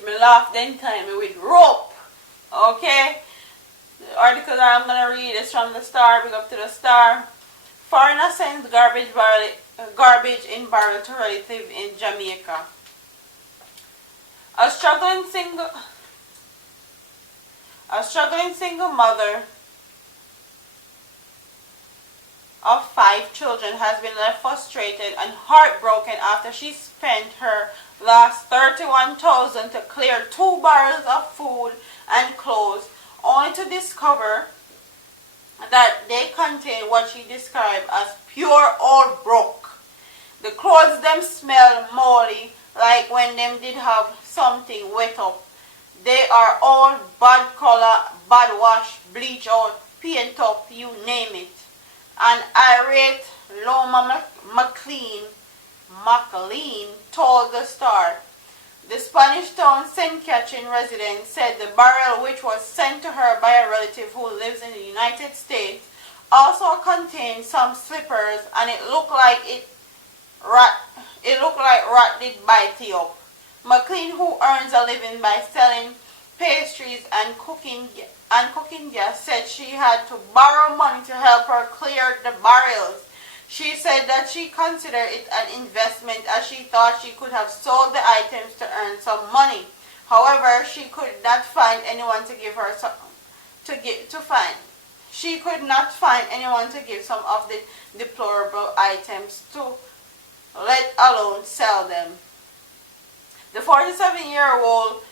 if me laugh then time me with rope. Okay? The article that I'm gonna read is from the Star, big up to the Star. Foreigner sends garbage in barrel to relative in Jamaica. A struggling single mother of 5 children has been left frustrated and heartbroken after she spent her last $31,000 to clear 2 barrels of food and clothes, only to discover that they contain what she described as pure old broke. The clothes them smell moldy, like when them did have something wet up. They are all bad color, bad wash, bleach out, paint up, you name it. An irate Loma McLean told the Star. The Spanish town St. Catherine resident said the barrel, which was sent to her by a relative who lives in the United States, also contained some slippers, and it looked like rat did bite it up. McLean, who earns a living by selling pastries and cooking gas, said she had to borrow money to help her clear the barrels. She said that she considered it an investment, as she thought she could have sold the items to earn some money. However, she could not find anyone to give her She could not find anyone to give some of the deplorable items to, let alone sell them. The 47-year-old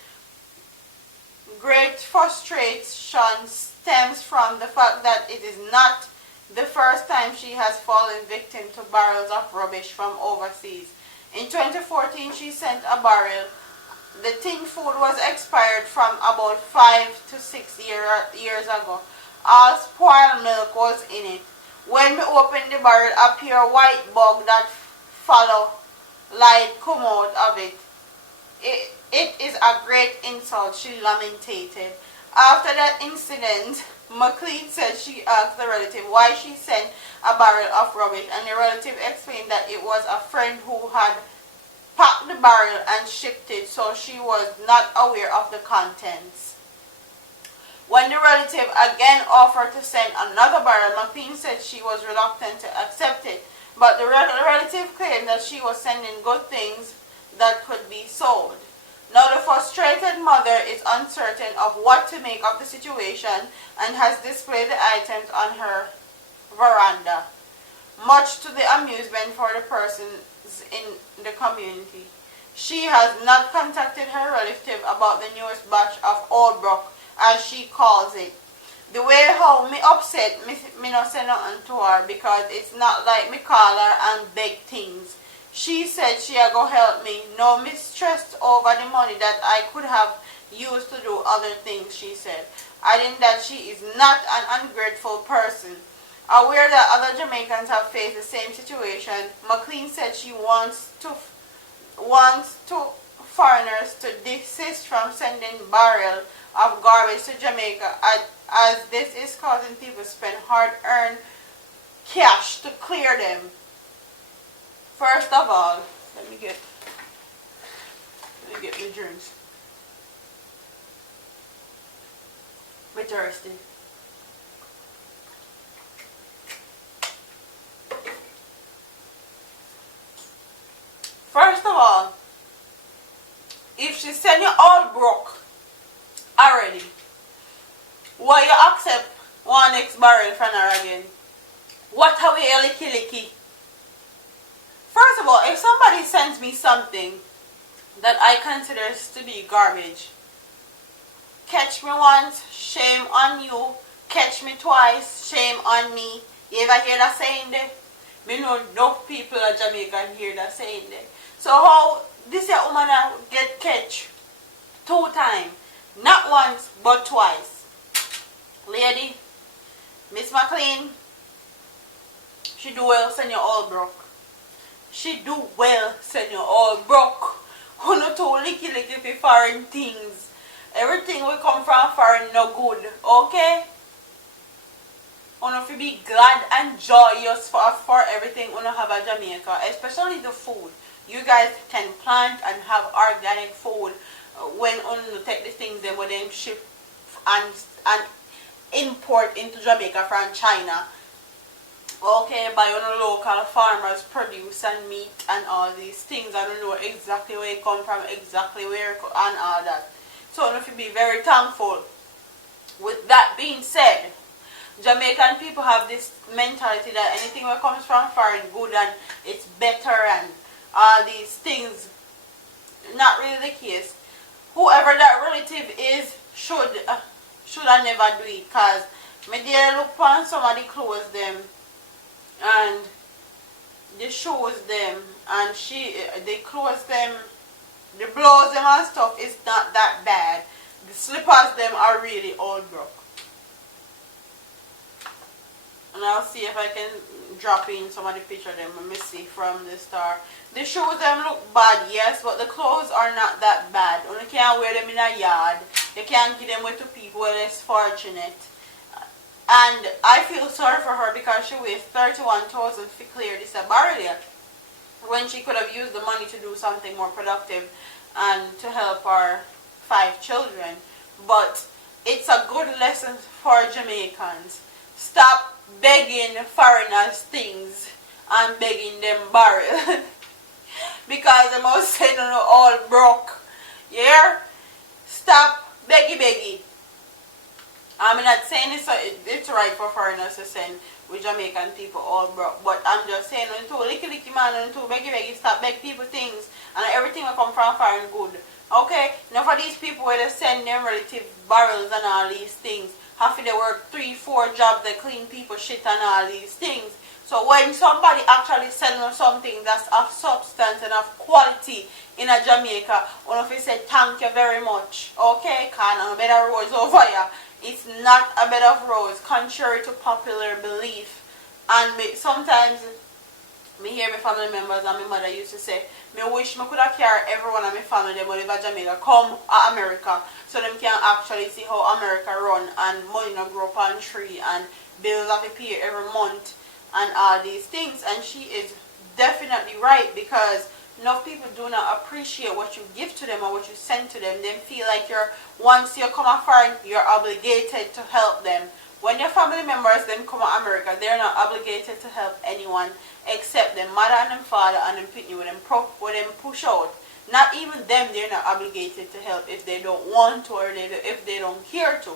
great frustration stems from the fact that it is not the first time she has fallen victim to barrels of rubbish from overseas. In 2014, she sent a barrel. The tin food was expired from about 5 to 6 years ago. All spoiled milk was in it. When we opened the barrel, a pure white bug that follow light come out of it. It is a great insult, she lamented. After that incident, McLean said she asked the relative why she sent a barrel of rubbish, and the relative explained that it was a friend who had packed the barrel and shipped it, so she was not aware of the contents. When the relative again offered to send another barrel, McLean said she was reluctant to accept it, but the relative claimed that she was sending good things that could be sold. Now the frustrated mother is uncertain of what to make of the situation and has displayed the items on her veranda, much to the amusement for the persons in the community. She has not contacted her relative about the newest batch of Old Brook, as she calls it. The way how me upset, me no say nothing to her, because it's not like me call her and beg things. She said she a go help me. No, me stressed over the money that I could have used to do other things, she said, adding that she is not an ungrateful person. Aware that other Jamaicans have faced the same situation, McLean said she wants foreigners to desist from sending barrels of garbage to Jamaica, as this is causing people to spend hard-earned cash to clear them. First of all, let me get my drinks. I'm thirsty. First of all, if she send you all broke already, why you accept one next barrel from her again? What are we licky licky? First of all, if somebody sends me something that I consider to be garbage, catch me once, shame on you. Catch me twice, shame on me. You ever hear that saying there? Me know enough people in Jamaica hear that saying there. So how this woman get catch 2 times? Not once, but twice. Lady, Miss McLean, she do well send you all broke. She do well send you all broke. Who not too licky licky for foreign things. Everything will come from foreign no good, okay? Wanna be glad and joyous for everything we have at Jamaica, especially the food. You guys can plant and have organic food. when on take the things them when them ship and import into Jamaica from China. Okay, by on local farmers produce and meat and all these things. I don't know exactly where it come from, exactly where and all that. So if you be very thankful. With that being said, Jamaican people have this mentality that anything that comes from foreign good and it's better and all these things. Not really the case. Whoever that relative is should I never do it, cause me there look on somebody clothes them and the shoes them and they clothes them, the blouse them and stuff is not that bad. The slippers them are really all broke. And I'll see if I can drop in some of the picture them. Let me see from the star. The shoes them look bad, yes, but the clothes are not that bad. You can't wear them in a yard. You can't give them away to people who are less fortunate. And I feel sorry for her because she weighs 31,000 to clear this barrier when she could have used the money to do something more productive and to help our 5 children. But it's a good lesson for Jamaicans. Stop begging foreigners things and begging them barrel. Because they must say no all broke. Yeah? Stop beggy. I'm not saying it's right for foreigners to send with Jamaican people all broke, but I'm just saying when two licky licky man and two beggy stop beg people things and everything will come from foreign good. Okay? Now for these people where they send them relative barrels and all these things, have to they work 3-4 jobs, they clean people shit and all these things. So when somebody actually sends us something that's of substance and of quality in a Jamaica, one of you say thank you very much. Okay, can a bed of rose over here. It's not a bed of rose, contrary to popular belief. And sometimes me hear my family members and my mother used to say, me wish me could have carried everyone of my family them who live in Jamaica come to America so them can actually see how America run and money not grow up on tree and bills have to pay every month and all these things. And she is definitely right, because enough people do not appreciate what you give to them or what you send to them. They feel like once you come a foreign, you're obligated to help them. When your family members then come to America, they're not obligated to help anyone except them mother and them father and them pitney with them push out. Not even them, they're not obligated to help if they don't want to or if they don't care to.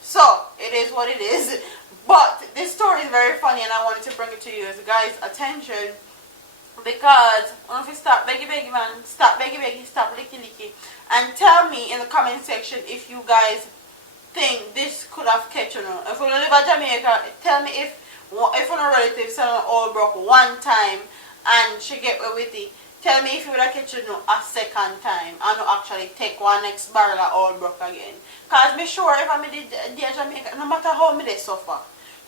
So, it is what it is. But this story is very funny and I wanted to bring it to you guys' attention, because if you stop beggy man, stop beggy, stop licky licky, and tell me in the comment section if you guys think this could have kept you know. If you live in Jamaica, tell me if one relative sent an all broke one time and she get away with it. Tell me if you would have catch you know a second time and not actually take one next barrel of all broke again. Cause me sure if I did Jamaica, no matter how me they suffer,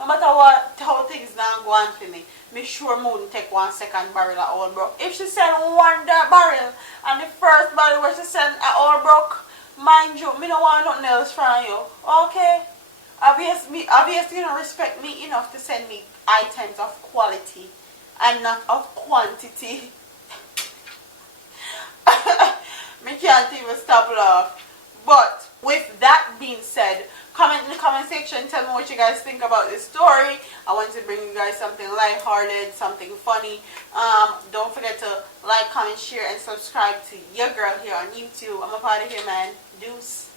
no matter how things not go on for me sure me wouldn't take one second barrel of all broke. If she sent one barrel and the first barrel where she sent a all broke, mind you, me don't want nothing else from you. Okay? Obviously you don't respect me enough to send me items of quality and not of quantity. Me can't even stop laugh. But with that being said, comment in the comment section, tell me what you guys think about this story. I want to bring you guys something lighthearted, something funny. Don't forget to like, comment, share, and subscribe to your girl here on YouTube. I'm a part of here, man. Deuce.